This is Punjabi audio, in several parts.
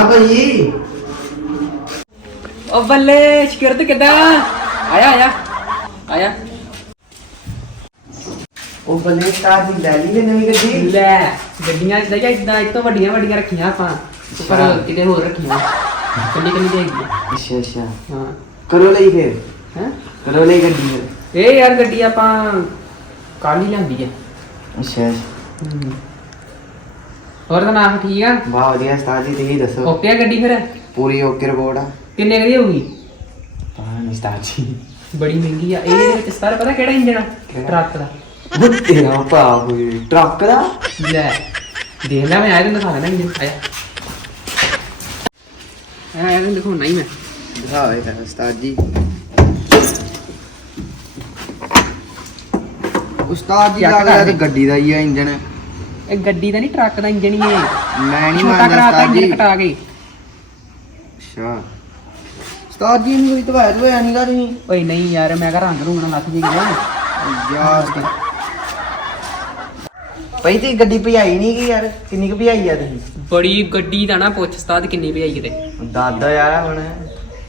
ਹਾਂ ਭਾਈ। ਉਹ ਬੱਲੇ ਸ਼ਕਿਰਤ ਕਿੱਦਾਂ? ਆਇਆ ਆਇਆ। ਆਇਆ। ਉਹ ਬੱਲੇ ਸਟਾਰ ਦੀ ਲੈ ਲਈ ਨਵੀਂ ਗੱਡੀ? ਲੈ ਗੱਡੀਆਂ ਚ ਜਾਈਏ ਇਦਾਂ ਇਹ ਤੋਂ ਵੱਡੀਆਂ ਵੱਡੀਆਂ ਰੱਖੀਆਂ ਆਪਾਂ। ਅੱਛਾ। ਕਿਤੇ ਹੋਰ ਰੱਖੀਆਂ। ਕਿੰਨੀ ਕਿੰਨੀ ਜਾਈਏ ਅੱਛਾ ਅੱਛਾ। ਹਾਂ। ਕਰੋ ਲਈ ਫਿਰ। ਹੈ? ਕਰੋ ਲਈ ਗੱਡੀ ਫਿਰ। ਇਹ ਯਾਰ ਗੱਡੀ ਆਪਾਂ ਕੱਲ ਹੀ ਲਿਆਂਦੀ ਹੈ ਅੱਛਾ ਹੋਰ ਤਾਂ ਨਾਮ ਠੀਕ ਆ? ਵਾਹ ਵਧੀਆ ਸਟਾਰ ਜੀ ਤੁਸੀਂ ਦੱਸੋ? ਓਕੇ ਆ ਗੱਡੀ ਫਿਰ? ਪੂਰੀ ਓਕੇ ਰਿਪੋਰਟ ਆ। ਕਿੰਨੇ ਦੀ ਹੋਊਗੀ? ਪਤਾ ਨਹੀਂ ਸਟਾਰ ਜੀ। ਬੜੀ ਮਹਿੰਗੀ ਆ। ਇਹਦੇ ਵਿੱਚ ਸਾਰਾ ਪਤਾ ਕਿਹੜਾ ਇੰਜਣ ਆ? ਕਿਹੜਾ? ਟਰੱਕ ਦਾ। ਉਹ ਤੇਰਾ ਭਾ ਹੋਈ ਟਰੱਕ ਦਾ? ਲੈ ਦੇਖ ਲੈ ਮੈਂ ਆਇਆ ਤੈਨੂੰ ਦਿਖਾ ਦੇਣਾ ਇੰਜਣ। ਆਇਆ। ਆਇਆ ਆਇਆ ਤੈਨੂੰ ਦਿਖਾਉਣਾ ਹੀ ਮੈਂ। ਦਿਖਾਵੇ ਕਰ ਸਟਾਰ ਜੀ। ਉਸਤਾਦ ਜੀ ਲੱਗਦਾ ਕਰ ਤੇ ਦੇ। ਗੱਡੀ ਦਾ ਹੀ ਆ ਇੰਜਨ ਇਹ ਗੱਡੀ ਦਾ ਨਹੀਂ ਟਰੱਕ ਦਾ ਇੰਜਣ ਹੀ ਹੈ ਮੈਂ ਨਹੀਂ ਛੋਟਾ ਮੰਨਦਾ ਕਰਾਤਾ ਉਸਤਾਦ ਜੀ। ਇੰਜਣ ਕਟਾ ਕੇ। ਅੱਛਾ। ਉਸਤਾਦ ਜੀ ਨੂੰ ਕੋਈ ਤਵਾਇਆ ਤਵਾਇਆ ਨਹੀਂਗਾ ਤੁਸੀਂ? ਓਏ ਨਹੀਂ ਯਾਰ ਮੈਂ ਕਹ ਰੰਗ ਰੂੰਗਣਾ ਲੱਥ ਜੀ ਗਿਆ ਯਾਰ ਪਈ ਤੇ ਗੱਡੀ ਭਜਾਈ ਨਹੀਂ ਗਈ ਯਾਰ? ਕਿੰਨੀ ਕੁ ਭਜਾਈ ਆ ਤੁਸੀਂ? ਬੜੀ ਗੱਡੀ ਦਾ ਨਾ ਪੁੱਛ ਸਤਾਦ ਕਿੰਨੀ ਭਜਾਈ ਕਿਤੇ। ਦਾਦਾ ਯਾਰ ਹੁਣ।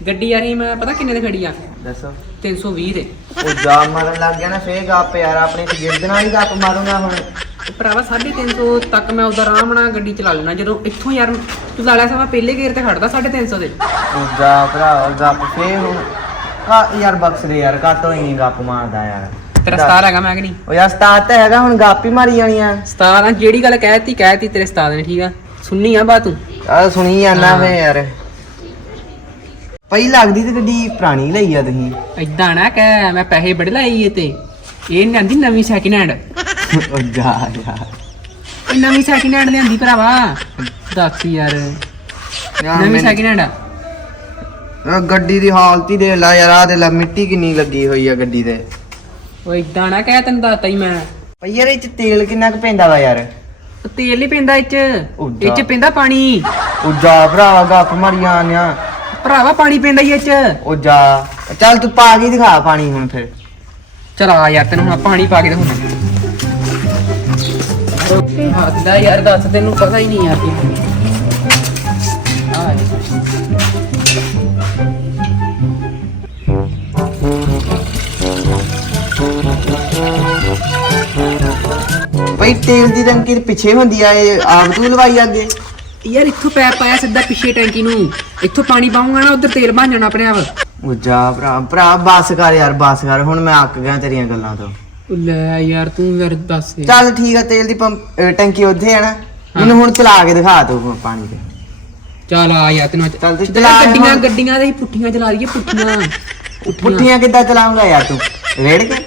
ਗੱਡੀ ਯਾਰ ਇਹ ਮੈਂ ਪਤਾ ਕਿੰਨੇ ਦੇ ਖੜੀ ਆ? ਦੱਸੋ। 320 ਦੇ ਉਹ ਜਾ ਮਾਰਨ ਲੱਗ ਗਿਆ ਨਾ ਫੇਰ ਗੱਪ ਯਾਰ ਆਪਣੇ ਗਿਰਦ ਨਾਲ ਹੀ ਗੱਪ ਮਾਰੂੰਗਾ ਹੁਣ। ਤੇ ਭਰਾਵਾ 350 ਤੱਕ ਮੈਂ ਉਹਦਾ ਆਰਾਮ ਨਾਲ ਗੱਡੀ ਚਲਾ ਲੈਣਾ ਜਦੋਂ ਇੱਥੋਂ ਯਾਰ ਤੂੰ ਲਾ ਲਿਆ ਸਮਾਂ ਪਹਿਲੇ ਗੇਅਰ ਤੇ ਖੜਦਾ 350 ਦੇ। ਜਾ ਭਰਾ ਗੱਪ ਫੇਰ ਹੁਣ ਕਾ ਯਾਰ ਬਖਸ਼ ਦੇ ਯਾਰ ਕਾਤੋਂ ਹੀ ਨਹੀਂ ਗੱਪ ਮਾਰਦਾ ਯਾਰ। ਤੇਰਾ ਸਤਾਰ ਹੈਗਾ ਮੈਂ ਕਿ ਨਹੀਂ? ਉਹ ਯਾਰ ਸਤਾਤ ਤਾਂ ਹੈਗਾ ਹੁਣ ਗੱਪ ਹੀ ਮਾਰੀ ਜਾਣੀ ਆ। ਸਤਾਰ ਆ ਜਿਹੜੀ ਗੱਲ ਕਹਿਤੀ ਕਹਿਤੀ ਤੇਰੇ ਸਤਾਦ ਨੇ ਠੀਕ ਆ? ਸੁਣਨੀ ਆ ਬਾ ਤੂੰ? ਆ ਸੁਣੀ ਜਾਂਦਾ। ਫੇ ਯਾਰ। ਪਈ ਲੱਗਦੀ ਤੇ ਗੱਡੀ ਪੁਰਾਣੀ ਲਈ ਆ ਤੁਸੀਂ। ਐਦਾਂ ਨਾ ਕਹਿ ਮੈਂ ਪੈਸੇ ਬੜੇ ਲਾਏ ਏ ਤੇ ਇਹ ਨੀ ਆਂਦੀ ਨਵੀਂ ਸੈਕਿੰਡ ਹੈਂਡ ਉਹ ਜਾ ਯਾਰ। ਇਹ ਨਵੀਂ ਸੈਕਿੰਡ ਹੈਂਡ ਲਿਆਂਦੀ ਭਰਾਵਾ। ਦੱਸ ਯਾਰ। ਯਾਰ ਨਵੀਂ ਮੈਨੂੰ- ਸੈਕਿੰਡ ਹੈਂਡ ਆ। ਆਹ ਗੱਡੀ ਦੀ ਹਾਲਤ ਹੀ ਦੇ ਲੈ ਯਾਰ ਆ ਦੇ ਲੈ ਮਿੱਟੀ ਕਿੰਨੀ ਲੱਗੀ ਹੋਈ ਆ ਗੱਡੀ ਤੇ। ਉਹ ਇਦਾਂ ਨਾ ਕਹਿ ਤੈਨੂੰ ਦੱਸਤਾ ਹੀ ਮੈਂ। ਪਈ ਯਾਰ ਇਹ ਚ ਤੇਲ ਕਿੰਨਾ ਕੁ ਪੈਂਦਾ ਵਾ ਯਾਰ? ਉਹ ਤੇਲ ਨਹੀਂ ਪੈਂਦਾ ਇਹ ਚ। ਉਹ ਇਹ ਚ ਜਾ। ਪੈਂਦਾ ਪਾਣੀ। ਉਹ ਜਾ ਭਰਾ ਗੱਪ ਮਾਰੀ ਆਨਿਆ ਭਰਾਵਾ ਪਾਣੀ ਪੈਂਦਾ ਹੀ ਇਹ ਚ। ਉਹ ਜਾ। ਚੱਲ ਤੂੰ ਪਾ ਕੇ ਦਿਖਾ ਪਾਣੀ ਹੁਣ ਫਿਰ। ਚਲ ਆ ਯਾਰ ਤੈਨੂੰ ਹੁਣ ਪਾਣੀ ਪਾ ਕੇ ਦਿਖਾਉਣਾ ਹੱਥ ਦਾ ਯਾਰ ਦੱਸ ਤੈਨੂੰ ਪਤਾ ਹੀ ਨਹੀਂ ਯਾਰ ਕੀ ਆ। ਪਈ ਤੇਲ ਦੀ ਟੰਕੀ ਪਿੱਛੇ ਹੁੰਦੀ ਆ ਇਹ ਆਪ ਤੂੰ ਲਵਾਈ ਅੱਗੇ। ਯਾਰ ਇੱਥੋਂ ਪੈਪ ਪਾਇਆ ਸਿੱਧਾ ਪਿੱਛੇ ਟੈਂਕੀ ਨੂੰ। ਇੱਥੋਂ ਪਾਣੀ ਪਾਉਂਗਾ ਨਾ ਉਧਰ ਤੇਲ ਬਣ ਜਾਣਾ ਆਪਣੇ ਆਪ। ਉਹ ਜਾ ਭਰਾ ਭਰਾ ਬੱਸ ਕਰ ਯਾਰ ਬੱਸ ਕਰ। ਹੁਣ ਮੈਂ ਅੱਕ ਗਿਆ ਤੇਰੀਆਂ ਗੱਲਾਂ ਤੋਂ। ਲੈ ਯਾਰ ਤੂੰ ਯਾਰ ਦੱਸ ਚੱਲ ਠੀਕ ਆ ਤੇਲ ਦੀ ਪੰਪ ਅਹ ਟੈਂਕੀ ਉੱਥੇ ਆ ਨਾ। ਮੈਨੂੰ ਹੁਣ ਚਲਾ ਕੇ ਦਿਖਾ ਤੂੰ ਪਾਣੀ ਦੇ ਚੱਲ ਆ ਯਾਰ ਤੈਨੂੰ ਚੱਲ ਤੂੰ ਚਲਾ ਗੱਡੀਆਂ ਹੁਣ। ਗੱਡੀਆਂ ਦੇ ਪੁੱਠੀਆਂ ਚਲਾ ਰਹੀਏ ਪੁੱਠੀਆਂ। ਪੁੱਠੀਆਂ। ਕਿੱਦਾਂ ਚਲਾਉਂਗਾ ਯਾਰ ਤੂੰ? ਰੇੜ ਕੇ।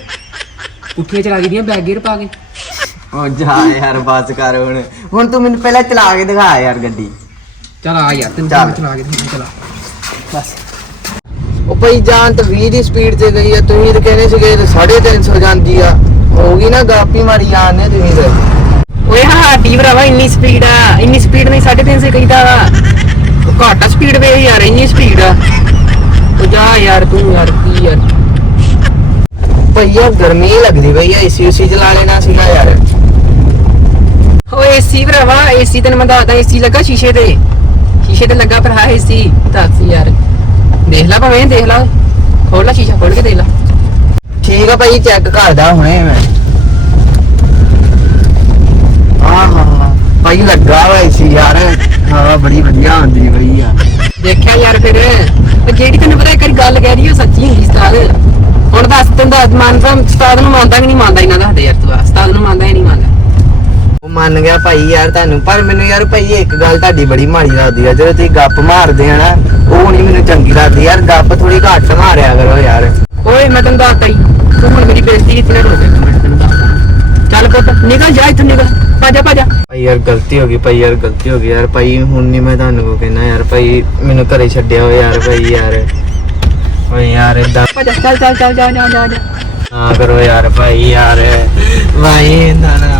ਪੁੱਠੀਆਂ ਚਲਾ ਗਈਆਂ ਬੈਗ ਗੇਅਰ ਪਾ ਕੇ। ਉਹ ਜਾ ਯਾਰ ਬੱਸ ਕਰ ਹੁਣ। ਹੁਣ ਤੂੰ ਮੈਨੂੰ ਪਹਿਲਾਂ ਚਲਾ ਕੇ ਦਿਖਾ ਯਾਰ ਗੱਡੀ। ਚੱਲ ਆ ਯਾਰ ਤੈਨੂੰ ਚੱਲ। ਕੇ ਦਿਖਾਉਣਾ ਚਲਾ ਬਸ। ਉਹ ਭਈ ਜਾਨ ਤਾਂ 20 ਦੀ ਸਪੀਡ ਤੇ ਗਈ ਆ ਤੁਸੀਂ ਤਾਂ ਕਹਿੰਦੇ ਸੀਗੇ ਤੇ 350 ਜਾਂਦੀ ਆ। ਹੋ ਗਈ ਨਾ ਗਾਪੀ ਮਾਰੀ ਜਾਂਦੇ ਤੁਸੀਂ ਤੇ। ਓਏ ਹਾਡੀ ਭਰਾਵਾ ਇੰਨੀ ਸਪੀਡ ਆ ਇੰਨੀ ਸਪੀਡ ਨਹੀਂ 350 ਕਹੀਦਾ ਘੱਟ ਸਪੀਡ ਵੇ ਯਾਰ ਇੰਨੀ ਸਪੀਡ ਆ। ਉਹ ਜਾ ਯਾਰ ਤੂੰ ਯਾਰ ਕੀ ਯਾਰ। ਭਈ ਯਾਰ ਗਰਮੀ ਲੱਗਦੀ ਪਈ ਆ ਏਸੀ ਉਸੀ ਚਲਾ ਲੈਣਾ ਸੀਗਾ ਯਾਰ। ਓਏ ਏਸੀ ਭਰਾਵਾ ਏਸੀ ਤੈਨੂੰ ਮੈਂ ਦੱਸਦਾ ਏਸੀ ਲੱਗਾ ਸ਼ੀਸ਼ੇ ਤੇ। ਸ਼ੀਸ਼ੇ ਤੇ ਲੱਗਾ ਭਰਾ ਏਸੀ ਦੱਸ ਯਾਰ। ਦੇਖ ਲੈ ਭਾਵੇਂ ਦੇਖ ਲੈ। ਖੋਲ ਲੈ ਸ਼ੀਸ਼ਾ ਖੋਲ ਕੇ ਦੇਖ ਲੈ। ਠੀਕ ਆ ਭਾਈ ਚੈੱਕ ਕਰਦਾ ਹੁਣੇ ਮੈਂ। ਆਹ ਭਾਈ ਲੱਗਾ ਵਾ ਏਸੀ ਯਾਰ। ਹਵਾ ਬੜੀ ਵਧੀਆ ਆਉਂਦੀ ਪਈ ਆ। ਦੇਖਿਆ ਯਾਰ ਫਿਰ। ਤੇ ਜਿਹੜੀ ਤੈਨੂੰ ਪਤਾ ਇੱਕ ਗੱਲ ਕਹਿ ਰਹੀ ਉਹ ਸੱਚੀ ਹੁੰਦੀ ਉਸਤਾਦ। ਹੁਣ ਦੱਸ ਤੈਨੂੰ ਦੱਸ ਮੰਨਦਾ ਉਸਤਾਦ ਨੂੰ ਮੰਨਦਾ ਕਿ ਨਹੀਂ ਮੰਨਦਾ ਇਹਨਾਂ ਦੇ ਯਾਰ ਤੂੰ ਉਸਤਾਦ ਨੂੰ ਮੰਨਦਾ ਜਾਂ ਨਹੀਂ ਮੰਨਦਾ ਉਹ ਮੰਨ ਗਿਆ ਭਾਈ ਯਾਰ ਤੁਹਾਨੂੰ ਪਰ ਮੈਨੂੰ ਯਾਰ ਭਾਈ ਇੱਕ ਗੱਲ ਤੁਹਾਡੀ ਬੜੀ ਮਾੜੀ ਲੱਗਦੀ ਆ ਜਦੋਂ ਤੁਸੀਂ ਗੱਪ ਮਾਰਦੇ ਆ ਨਾ ਉਹ ਨਹੀਂ ਮੈਨੂੰ ਚੰਗੀ ਲੱਗਦੀ। ਯਾਰ ਗੱਪ ਥੋੜੀ ਘੱਟ ਮਾਰਿਆ ਕਰੋ ਯਾਰ। ਓਏ ਮੈਂ ਤੈਨੂੰ ਦੱਸਤਾ ਹੀ ਤੂੰ ਹੁਣ ਮੇਰੀ ਬੇਇੱਜ਼ਤੀ ਮੈਂ ਤੈਨੂੰ ਦੱਸਦਾ ਚੱਲ ਪੁੱਤ ਨਿਕਲ ਜਾ ਇੱਥੋਂ ਨਿਕਲ। ਭਾਜਾ ਭਾਜਾ ਭਾਈ ਯਾਰ ਗਲਤੀ ਹੋ ਗਈ ਭਾਈ ਯਾਰ ਗਲਤੀ ਹੋ ਗਈ ਯਾਰ। ਭਾਈ ਹੁਣ ਨਹੀਂ ਮੈਂ ਤੁਹਾਨੂੰ ਕੋ ਕਹਿਣਾ ਯਾਰ। ਭਾਈ ਮੈਨੂੰ ਘਰੇ ਛੱਡਿਆ ਹੋ ਯਾਰ ਭਾਈ ਯਾਰ। ਓਏ ਯਾਰ ਇਦਾਂ ਭਾਜਾ ਚੱਲ ਚੱਲ ਚੱਲ ਜਾ ਜਾ ਜਾ ਨਾ ਕਰੋ ਯਾਰ ਭਾਈ ਯਾਰ। ਭਾਈ ਨਾ ਕਰ